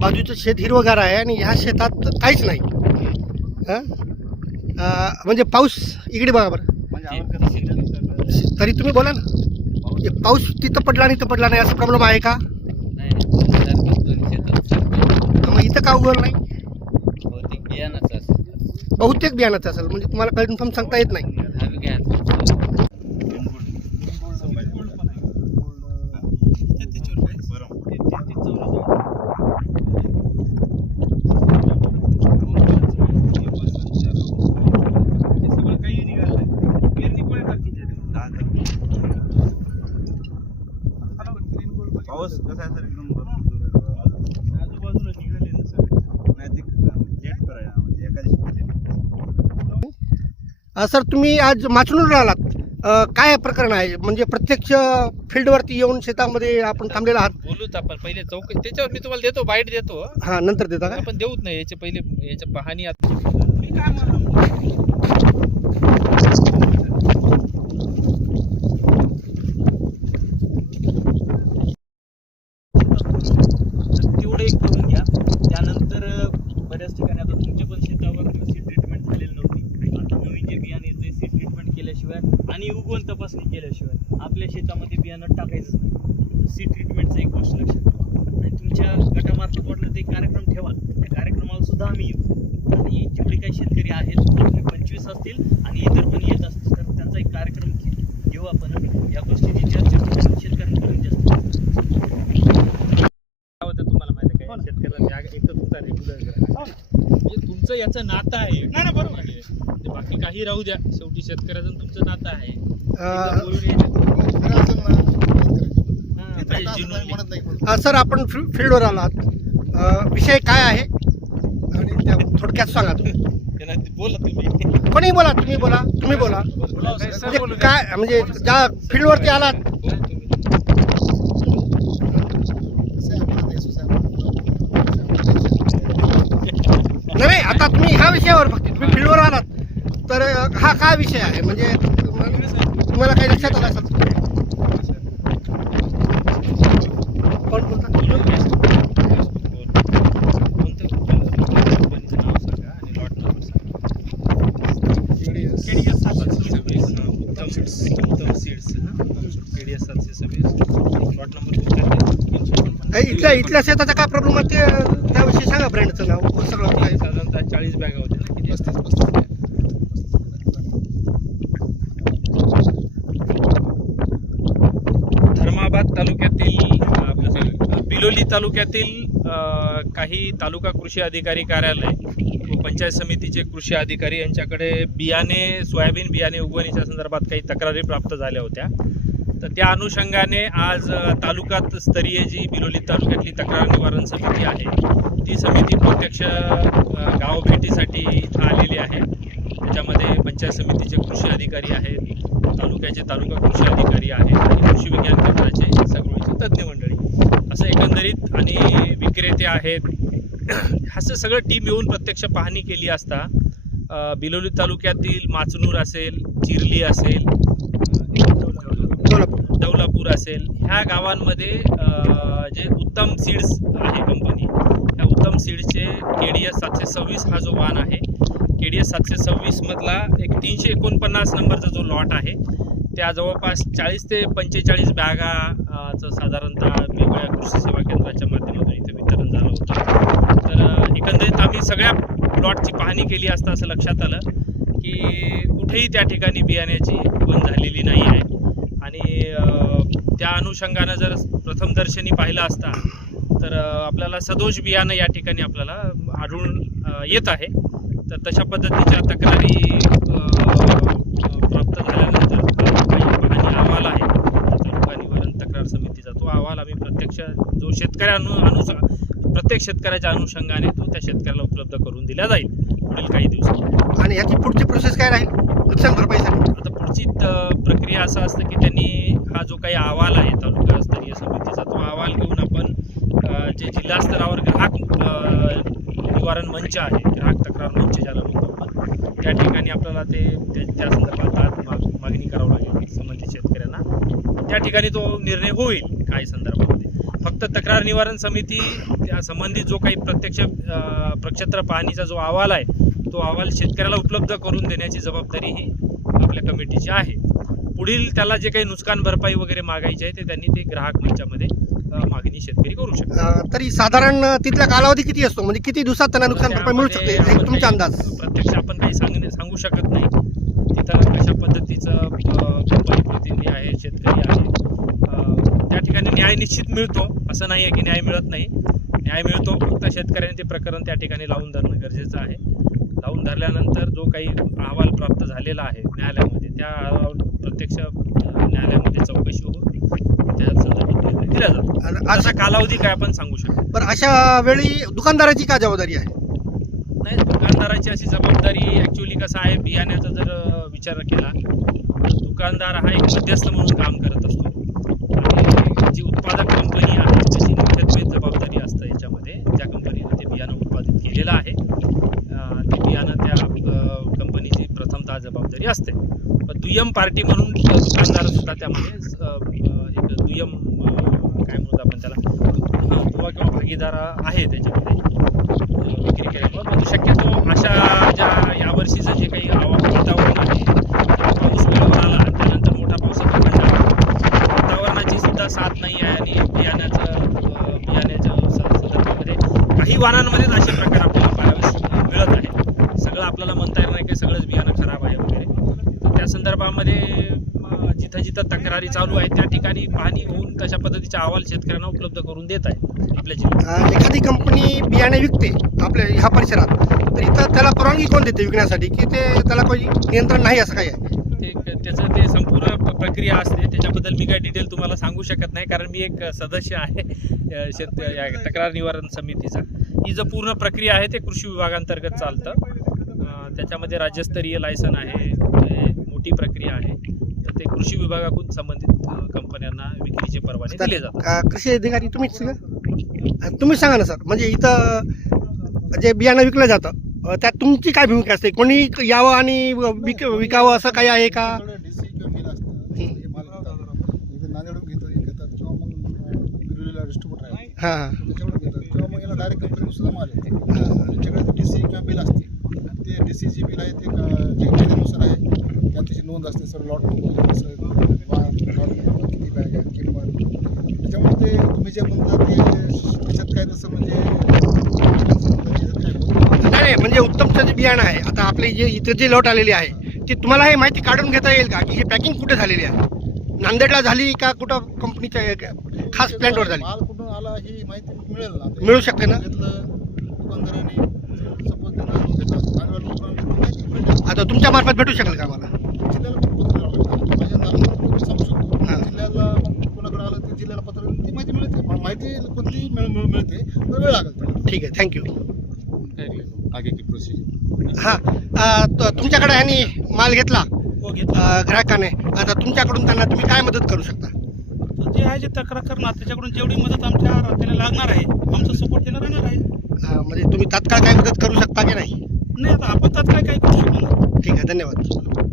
बाजूचं शेत हिरवगार आहे आणि ह्या शेतात काहीच नाही. हं? म्हणजे पाऊस इकडे बघा बरं. तरी तुम्ही बोला ना. पाऊस? तिथं पडला आणि इथं पडला नाही असा प्रॉब्लेम आहे का? मग इथं का उगवलं नाही? बहुतेक बियाणाचं असेल. म्हणजे तुम्हाला कन्फर्म सांगता येत नाही पाऊस कसा आहे सर एकदम भरपूर आजूबाजूला निघाले ना सर नाही ते लेट करायला म्हणजे एका दिवशी अं, सर तुम्ही आज माचणूर आलात. अं, काय प्रकरण आहे? म्हणजे प्रत्यक्ष फील्डवरती येऊन शेतामध्ये आपण थांबलेला आहात. बोलूच आपण. पहिले चौक त्याच्यावर मी तुम्हाला देतो बाईट देतो हां. नंतर देता का? आपण देऊच नाही याचे पहिले याच्या पाहणी आता मी काय म्हणलं तेवढं एक करून घ्या त्यानंतर बऱ्याच ठिकाणी आता तुमच्या पण शेतावर सीड ट्रीटमेंट झालेली नव्हती आता नवीन जे बियाणे येते सीड ट्रीटमेंट केल्याशिवाय आणि उगवण तपासणी केल्याशिवाय आपल्या शेतामध्ये बियाणं टाकायचंच नाही. सी ट्रीटमेंटचं एक गोष्ट लक्षात ठेवा. आणि तुमच्या गटामार्फत वाटलं ते कार्यक्रम ठेवा. त्या कार्यक्रमाला सुद्धा आम्ही येऊ. आणि जेवढे काही शेतकरी आहेत आपले पंचवीस असतील आणि इतर पण येत असतील तर त्यांचा एक कार्यक्रम घेऊ. आपण या गोष्टीची चर्चा करू. शेतकऱ्यांपर्यंत जास्त काय होतं तुम्हाला माहिती आहे काय शेतकऱ्याला त्याग एक तर तुमचा रेग्युलर म्हणजे तुमचं याचं नातं आहे. नाही, नाही, बरोबर. आहे ते बाकी काही राहू द्या. शेवटी शेतकऱ्याचं तुमचं नातं आहे. अं, एकदा बोलून यायचं. हां, पाहिजे genuinely. अं, सर आपण फी- फील्डवर आलात. अं, विषय काय आहे? आणि त्या थोडक्यात सांगा तुम्ही. त्यांना ते बोला तुम्ही. कोणी बोला तुम्ही बोला तुम्ही बोला. म्हणजे काय म्हणजे ज्या फील्डवरती आलात बोला तुम्ही. नाही आता तुम्ही ह्या विषयावर फक्त तुम्ही फील्डवर आलात तर हा काय विषय आहे? म्हणजे तुम्हाला काही लक्षात आलं असेल कोण बोलता? इथल्या इथल्या शेताचा काय प्रॉब्लेम आहे ते? त्याविषयी सांगा ब्रँडचं नाव. सगळं काय साधारणतः चाळीस बॅगा होत्या ना किती पस्तीस धर्माबाद तालुक्यातील आपलं बिलोली तालुक्यातील काही तालुका कृषी अधिकारी कार्यालय व पंचायत समितीचे कृषी अधिकारी यांच्याकडे बियाणे सोयाबीन बियाणे उगवणीच्या संदर्भात काही तक्रारी प्राप्त झाल्या होत्या. तर त्या अनुषंगाने आज तालुकात स्तरीय जी बिलोली तालुक्यातली तक्रार निवारण समिती आहे ती समिती प्रत्यक्ष गावभेटीसाठी इथं आलेली आहे. त्याच्यामध्ये पंचायत समितीचे कृषी अधिकारी आहेत तालुक्याचे तालुका कृषी अधिकारी आहेत आणि कृषी विज्ञान केंद्राचे सगळीचे तज्ज्ञ मंडळी. असं एकंदरीत आणि विक्रेते आहेत. असं सगळं टीम येऊन प्रत्यक्ष पाहणी केली असता बिलोली तालुक्यातील माचनूर असेल चिरली असेल दौलापूर असेल. ह्या गावांमध्ये जे उत्तम सीड्स आहे कंपनी त्या उत्तम सीड्सचे के डी एस सातशे सव्वीस हा जो वाहन आहे के डी एस सातशे सव्वीसमधला एक तीनशे एकोणपन्नास नंबरचा जो लॉट आहे त्या जवळपास चाळीस ते पंचेचाळीस बॅगाचं साधारणतः वेगवेगळ्या कृषी सेवा केंद्राच्या माध्यमातून इथे वितरण झालं होतं. तर एकंदरीत आम्ही सगळ्या प्लॉटची पाहणी केली असता असं लक्षात आलं की कुठेही त्या ठिकाणी बियाण्याची बंद झालेली नाही आहे. त्या अनुषंगानं जर प्रथमदर्शनी पाहिलं असता तर आपल्याला सदोष बियाणं या ठिकाणी आपल्याला आढळून येत आहे. तर तशा पद्धतीच्या तक्रारी प्राप्त झाल्यानंतर काही पाहणी अहवाल आहे. तालुका निवारण तक्रार समितीचा तो अहवाल आम्ही प्रत्यक्ष जो शेतकऱ्या अनु प्रत्येक शेतकऱ्याच्या अनुषंगाने तो त्या शेतकऱ्याला उपलब्ध करून दिला जाईल. पुढील काही दिवसात. आणि ह्याची पुढची प्रोसेस काय राहील? नुकसान भरपाईसाठी? आता पुढची प्रक्रिया असं असतं की त्यांनी हा जो काही अहवाल आहे तालुकास्तरीय समितीचा तो अहवाल घेऊन आपण जे जिल्हा स्तरावर ग्राहक निवारण मंच आहे ग्राहक तक्रार मंच ज्याला लोक आपण त्या ठिकाणी आपल्याला ते त्या- संदर्भात मागणी करावं लागेल संबंधित शेतकऱ्यांना. त्या ठिकाणी तो निर्णय होईल काही संदर्भामध्ये. फक्त तक्रार निवारण समिती त्या संबंधित जो काही प्रत्यक्ष प्रक्षेत्र पाहणीचा जो अहवाल आहे तो अहवाल शेतकऱ्याला उपलब्ध करून देण्याची जबाबदारी ही आपल्या कमिटीची आहे. पुढील त्याला जे काही नुकसान भरपाई वगैरे मागायची आहे ते त्यांनी ते ग्राहक मंचामध्ये मागणी शेतकरी करू शकतात. अं, तरी साधारण तिथला कालावधी किती असतो? म्हणजे किती दिवसात त्यांना नुकसान भरपाई मिळू शकते? तुमचा अंदाज. प्रत्यक्ष आपण काही सांगणे सांगू शकत नाही. तिथं कशा पद्धतीचं कंपनी प्रतिनिधी आहे शेतकरी आहे त्या ठिकाणी न्याय निश्चित मिळतो. असं नाही आहे की न्याय मिळत नाही. न्याय मिळतो. फक्त शेतकऱ्याने ते प्रकरण त्या ठिकाणी लावून धरणं गरजेचं आहे. लावून धरल्यानंतर जो काही अहवाल प्राप्त झालेला आहे न्यायालयामध्ये त्या अहवाल प्रत्यक्ष न्यायालयामध्ये चौकशी होऊन त्या संदर्भात निर्णय दिला जातो. आणि असा अशा कालावधी काय आपण सांगू शकतो बरं अशा वेळी दुकानदाराची काय जबाबदारी आहे? नाही दुकानदाराची अशी जबाबदारी ॲक्च्युली कसं आहे बियाण्याचा जर अ, विचार केला तर दुकानदार हा एक मध्यस्थ म्हणून काम करत असतो आणि जी उत्पादक कंपनी आहे त्याची मुख्यत्वे जबाबदारी असतं याच्यामध्ये ज्या कंपनीने ते बियाणं उत्पादित केलेलं आहे अ, ते बियाणं त्या अ, कंपनीची प्रथमतः जबाबदारी असते. दुय्यम पार्टी म्हणून दुकानदार सुद्धा त्यामध्ये एक दुय्यम काय म्हणतो आपण त्याला दुवा किंवा भागीदार आहे त्याच्यामध्ये. विक्री केल्यामुळे म्हणजे पण शक्यतो अशा ज्या यावर्षीचं जे काही वातावरण आहे पाऊस वेळेवर आला त्यानंतर मोठा पावसाचा परिणाम वातावरणाची सुद्धा साथ नाही आहे आणि बियाण्याचं बियाण्याच्या संदर्भामध्ये काही वाहनांमध्येच असे प्रकार आपल्याला पाहावेस मिळत आहे सगळं आपल्याला म्हणता येणार नाही की सगळंच बियाणं खराब आहे वगैरे. तर त्या संदर्भामध्ये जिथं जिथं तक्रारी चालू आहे त्या ठिकाणी पाहणी होऊन तशा पद्धतीचे अहवाल शेतकऱ्यांना उपलब्ध करून देत आहे आपल्या जिल्ह्यात. एखादी कंपनी बियाणे विकते आपल्या ह्या परिसरात तर इथं त्याला परवानगी कोण देते विकण्यासाठी? की ते त्याला काही नियंत्रण नाही असं काही आहे? ते त्याचं ते संपूर्ण प्रक्रिया असते. त्याच्याबद्दल मी काही डिटेल तुम्हाला सांगू शकत नाही कारण मी एक सदस्य आहे शेत या तक्रार निवारण समितीचा. ही जो पूर्ण प्रक्रिया आहे ते कृषी विभागांतर्गत चालतं. त्याच्यामध्ये राज्यस्तरीय लायसन आहे ते मोठी प्रक्रिया आहे. तर ते कृषी विभागाकडून संबंधित कंपन्यांना विक्रीचे परवाने दिले जातात कृषी अधिकारी तुम्हीच तुम्हीच सांगा ना सर. म्हणजे इथं जे बियाणं विकलं जातं त्यात तुमची काय भूमिका असते? कोणी यावं आणि विक विकावं असं काही आहे का? हे. याला डायरेक्ट कंपनी सुद्धा माल येते. त्यांच्याकडे डीसी किंवा बिल असते. ते डीसी जे बिल आहे ते जे कायद्यानुसार आहे. त्यात त्याची नोंद असते sir lot number lot number किती बॅग आहेत किंमत? त्याच्यामुळे ते तुम्ही जे म्हणता ते त्याच्यात काय तसं म्हणजे नाही. म्हणजे उत्तमचं जे बियाणं आहे. आता आपले जे इथं जे लॉट आलेली आहे ते तुम्हाला हे माहिती काढून घेता येईल का? की हे पॅकिंग कुठे झालेली आहे? नांदेडला झाली का कुठं कंपनीच्या खास प्लॅन्टवर झाली? माल कुठून आला ही माहिती मिळेल ना. मिळू शकते ना? घेतलं दुकानदाराने सपोज त्यांना घेतलं चांगल्या लोकांना माहिती मिळेल आता तुमच्या मार्फत भेटू शकेल का मला जिल्ह्याला पण पत्र द्यावं लागतं माझ्या नावावर सांगू शकतो. हां. जिल्ह्याला मग कोणाकडे आलं ते जिल्ह्याला पत्र ती माहिती मिळते. मा- माहिती कोणती मिळ मिळ- मिळते वेळ त्याला. ठीक आहे. थँक्यू आगे की प्रोसिजर हां. तुमच्याकडे ह्यांनी माल घेतला? हो घेतलं. अं, ग्राहकाने. आता तुमच्याकडून त्यांना तुम्ही काय मदत करू शकता? तर जे आहे जे तक्रार करणार त्याच्याकडून जेवढी मदत आमच्या राहत्याला लागणार आहे आमचा सपोर्ट त्यांना राहणार आहे. अं, म्हणजे तुम्ही तात्काळ काय मदत करू शकता की नाही? नाही आता आपण तात्काळ काही करू शकतो ना ठीक आहे धन्यवाद.